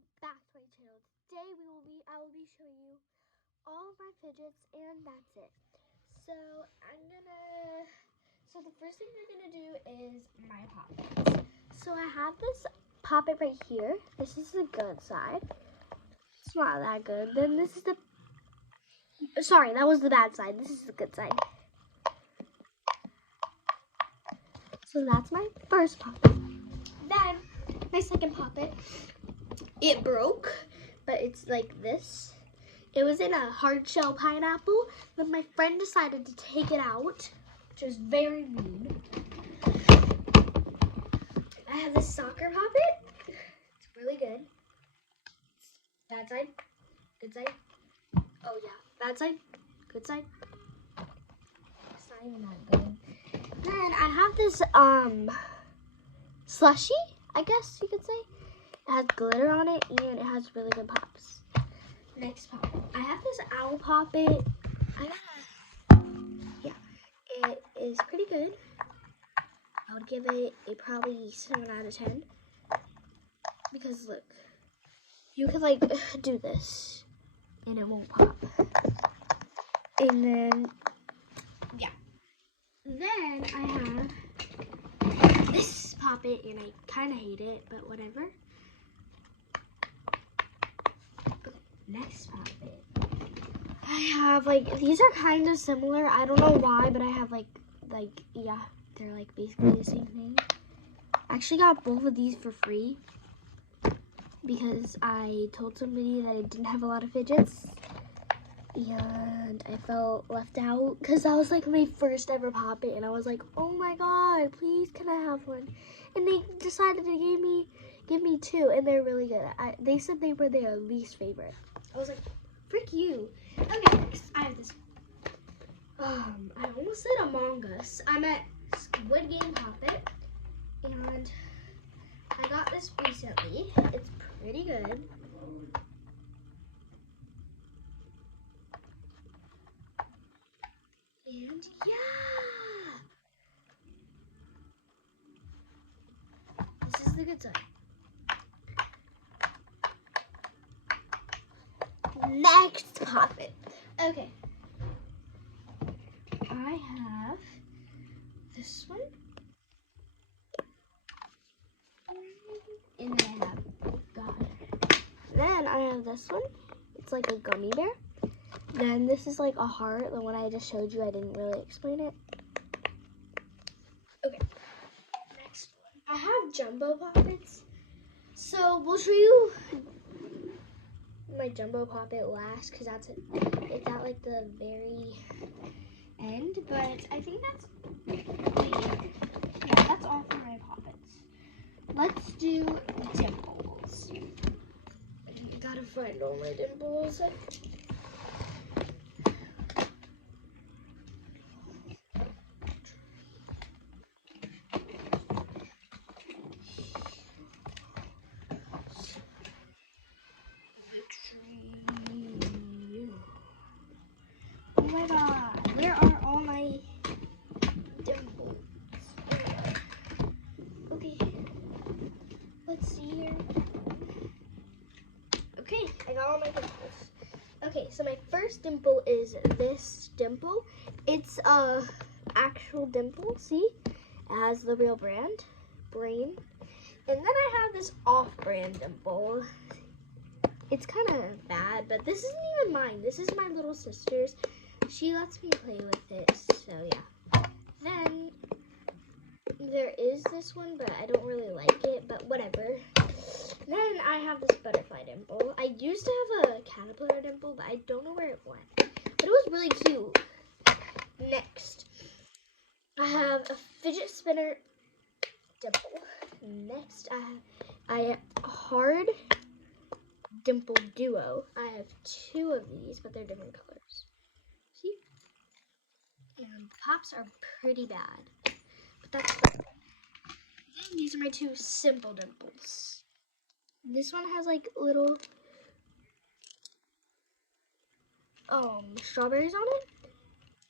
welcome back to my channel. Today I will be showing you all of my fidgets, and that's it. So the first thing we're gonna do is my poppets. So I have this poppet right here. This is the good side. It's not that good. Then this is sorry, that was the bad side. This is the good side. So that's my first poppet. Then my second poppet, it broke, but it's like this. It was in a hard shell pineapple, but my friend decided to take it out, which was very mean. I have this soccer poppet. It's really good. Bad side, good side. Oh yeah, bad side, good side. It's not even that good. Then I have this slushy, I guess you could say. It has glitter on it and it has really good pops. Next poppet. I have this owl poppet. It is pretty good. I would give it a probably 7 out of 10. Because look, you could like do this and it won't pop. And then, yeah. Then I have this poppet and I kind of hate it, but whatever. Next poppet. I have like, these are kind of similar. I don't know why, but I have yeah, they're like basically the same thing. I actually got both of these for free because I told somebody that I didn't have a lot of fidgets and I felt left out because that was like my first ever poppet and I was like, oh my god, please can I have one? And they decided to give me 2 and they're really good. They said they were their least favorite. I was like, frick you. Okay, next I have this. I almost said Among Us. I'm at Squid Game Poppet, and I got this recently. It's pretty good. And yeah, this is the good side. Next poppet. Okay. I have this one. And then I have, God. Then I have this one. It's like a gummy bear. Then this is like a heart. The one I just showed you, I didn't really explain it. Okay. Next one. I have jumbo poppets. So we'll show you my jumbo poppet last because it's at like the very end, but I think that's all for my poppets. Let's do dimples. I gotta find all my dimples. Oh my god, where are all my dimples? Okay, let's see here. Okay, I got all my dimples. Okay, so my first dimple is this dimple. It's a actual dimple, see? It has the real brain. And then I have this off-brand dimple. It's kind of bad, but this isn't even mine. This is my little sister's. She lets me play with it, so yeah. Then there is this one, but I don't really like it, but whatever. Then I have this butterfly dimple. I used to have a caterpillar dimple, but I don't know where it went. But it was really cute. Next, I have a fidget spinner dimple. Next, I have a hard dimple duo. I have 2 of these, but they're different colors. See? And pops are pretty bad, but that's fun. Then these are my 2 simple dimples. This one has like little strawberries on it.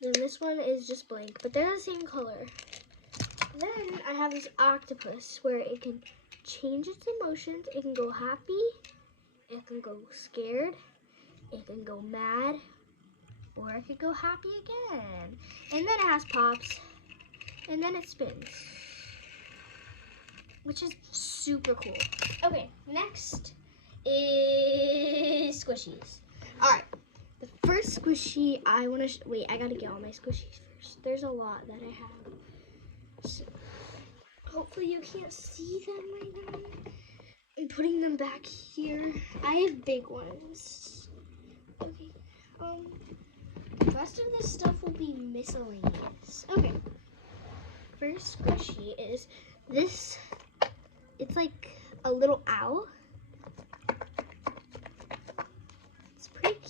Then this one is just blank, but they're the same color. Then I have this octopus where it can change its emotions. It can go happy, It can go scared, it can go mad, or it could go happy again. And then it has pops, and then it spins, which is super cool. Okay, next is squishies. All right, the first squishy I want to wait. I gotta get all my squishies first. There's a lot that I have. So, hopefully you can't see them right now. I'm putting them back here. I have big ones. Okay. The rest of this stuff will be miscellaneous. Okay. First squishy is this. It's like a little owl. It's pretty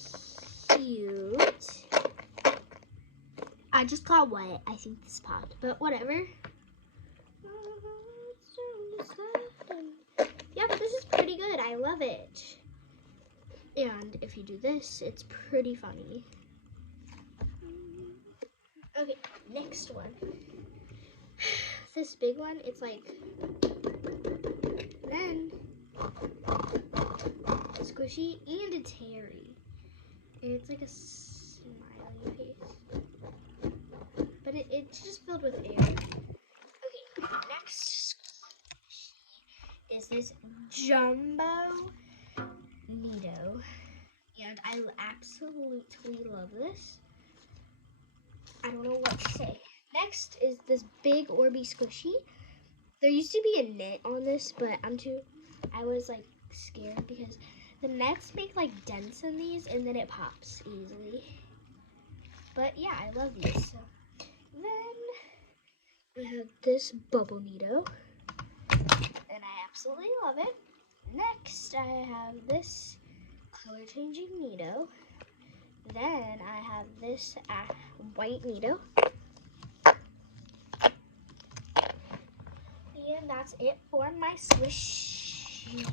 cute. I just got wet. I think this popped, but whatever. Yeah, but this is pretty good. I love it. And if you do this, it's pretty funny. Okay, next one. This big one, it's like, then squishy, and it's hairy. And it's like a smiley face. But it's just filled with air. Okay, next squishy is this jumbo Nido. And I absolutely love this. I don't know what to say. Next is this big Orby squishy. There used to be a net on this, but I was like scared because the nets make like dents in these and then it pops easily. But yeah, I love these. So then I have this bubble Nido, and I absolutely love it. Next, I have this color changing Nido. Then I have this white Nido. And that's it for my squishies.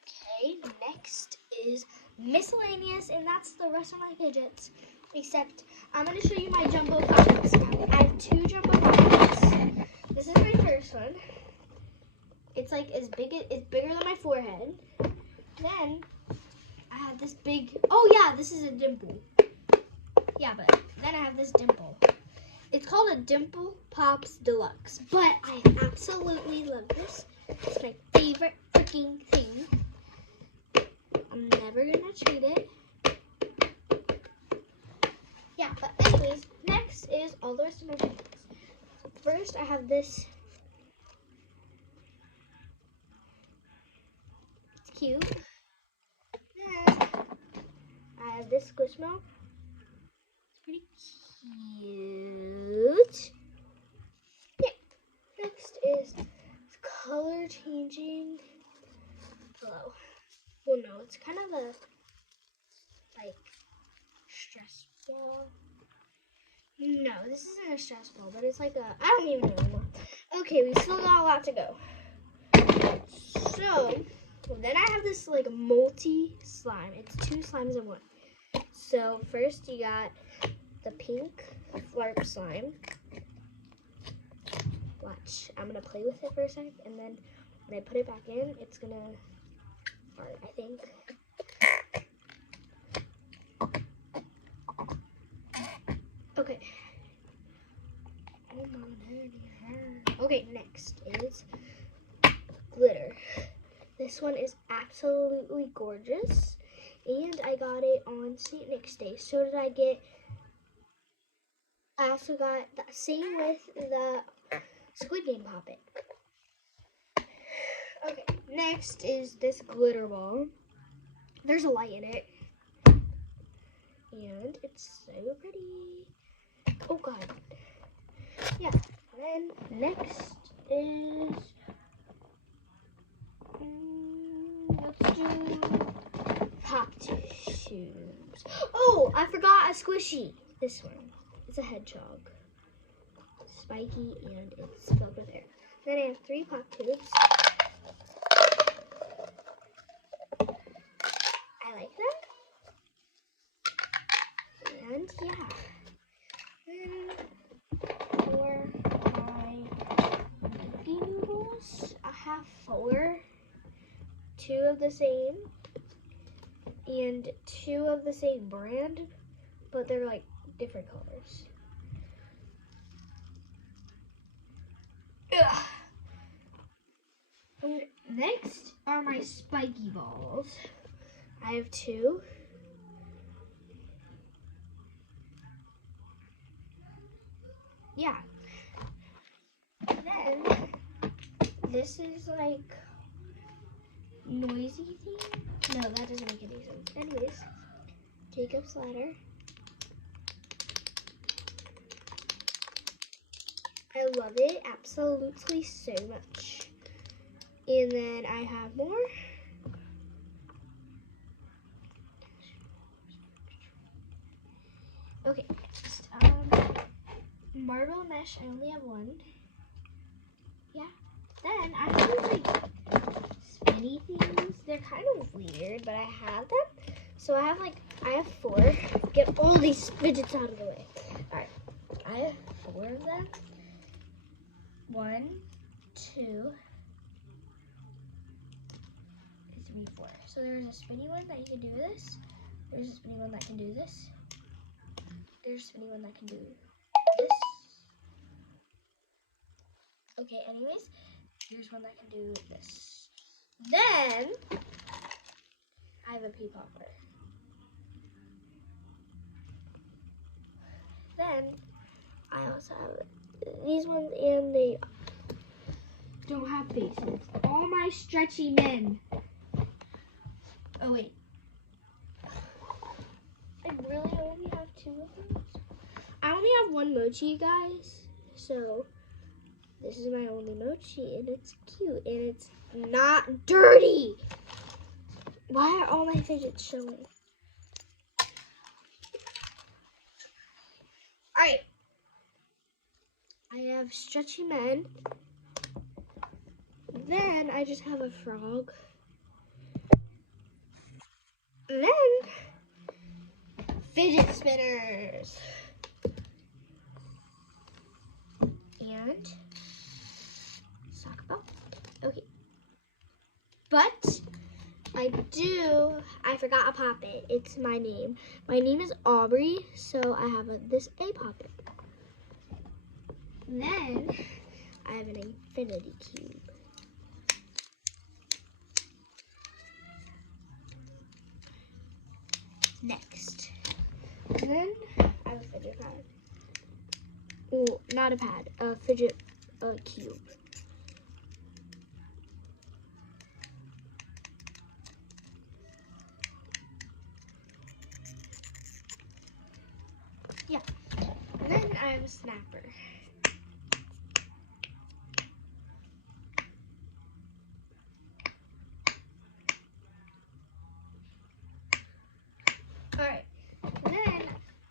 Okay, next is miscellaneous, and that's the rest of my fidgets. Except I'm going to show you my jumbo pockets. I have 2 jumbo pockets. This is my first one. It's like it's bigger than my forehead. Then I have this big, oh yeah, this is a dimple. Yeah, but then I have this dimple. It's called a Dimple Pops Deluxe, but I absolutely love this. It's my favorite freaking thing. I'm never gonna treat it. Yeah, but anyways, next is all the rest of my things. First, I have this. It's cute. Then I have this Squishmallow. It's pretty cute. Yeah. Next is color changing pillow. Well, no, it's kind of a like stress ball. No, this isn't a stress ball, but it's like a, I don't even know anymore. Okay, we still got a lot to go. So, then I have this like multi slime. It's 2 slimes in one. So first you got the pink flarp slime. Watch, I'm gonna play with it for a second, and then when I put it back in, it's gonna fart, I think. Okay. Okay, next is glitter. This one is absolutely gorgeous, and I got it on St. Nick's Day. So did I also got the same with the Squid Game Poppet. Okay, next is this glitter ball. There's a light in it, and it's so pretty. Oh god. Yeah, then next is, let's do pop tubes. Oh, I forgot a squishy. This one. It's a hedgehog. Spiky, and it's filled with air. Then I have 3 pop tubes. I like them. And yeah. Then for my Mickey noodles, I have 4. 2 2 of the same and 2 of the same brand, but they're like different colors. Ugh. Next are my spiky balls. I have 2. Yeah. Then this is like noisy thing. No, that doesn't make any sense. Anyways, Jacob's ladder. I love it absolutely so much. And then I have more. Okay, next. Marble mesh, I only have 1. Yeah. Then I have these like spinny things. They're kind of weird, but I have them. So I have 4. Get all these fidgets out of the way. Alright. I have 4 of them. 1, 2, 3, 4. So there's a spinny one that you can do this. There's a spinny one that can do this. There's a spinny one that can do this. Okay, anyways, here's one that can do this. Then I have a pea popper. Then I also have these ones, and they don't have faces. All my stretchy men. Oh wait. I really only have 2 of those. I only have 1 mochi, guys. So this is my only mochi, and it's cute, and it's not dirty. Why are all my fidgets showing? Alright. I have stretchy men. Then I just have a frog. And then fidget spinners. And soccer ball. Okay. But I forgot a poppet. It's my name. My name is Aubrey, so I have this A poppet. Then I have an infinity cube. Next. Then I have a fidget pad. Well, not a pad, a fidget cube. Yeah. And then I have a snapper. Alright. Then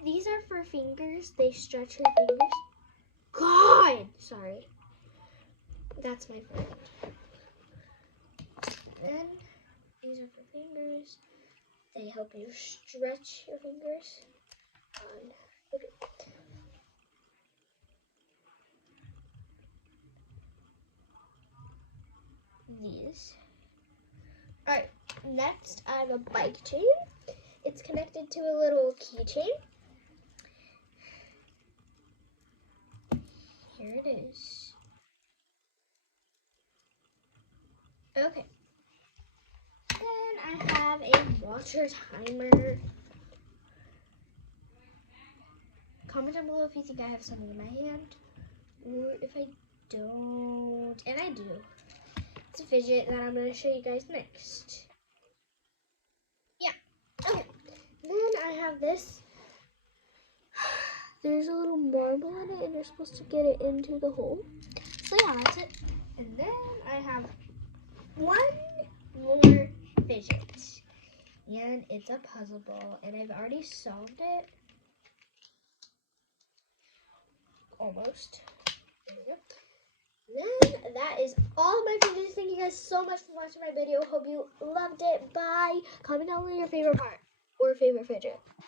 these are for fingers. They stretch your fingers. God! Sorry. That's my friend. Then these are for fingers. They help you stretch your fingers. Okay. These. Alright, next I have a bike chain. It's connected to a little keychain. Here it is. Okay. Then I have a water timer. Comment down below if you think I have something in my hand, or if I don't, and I do. It's a fidget that I'm going to show you guys next. Yeah, okay. Then I have this. There's a little marble in it, and you're supposed to get it into the hole. So yeah, that's it. And then I have 1 more fidget, and it's a puzzle ball, and I've already solved it. Almost. There we go. Then that is all my fidgets. Thank you guys so much for watching my video. Hope you loved it. Bye. Comment down below your favorite part or favorite fidget.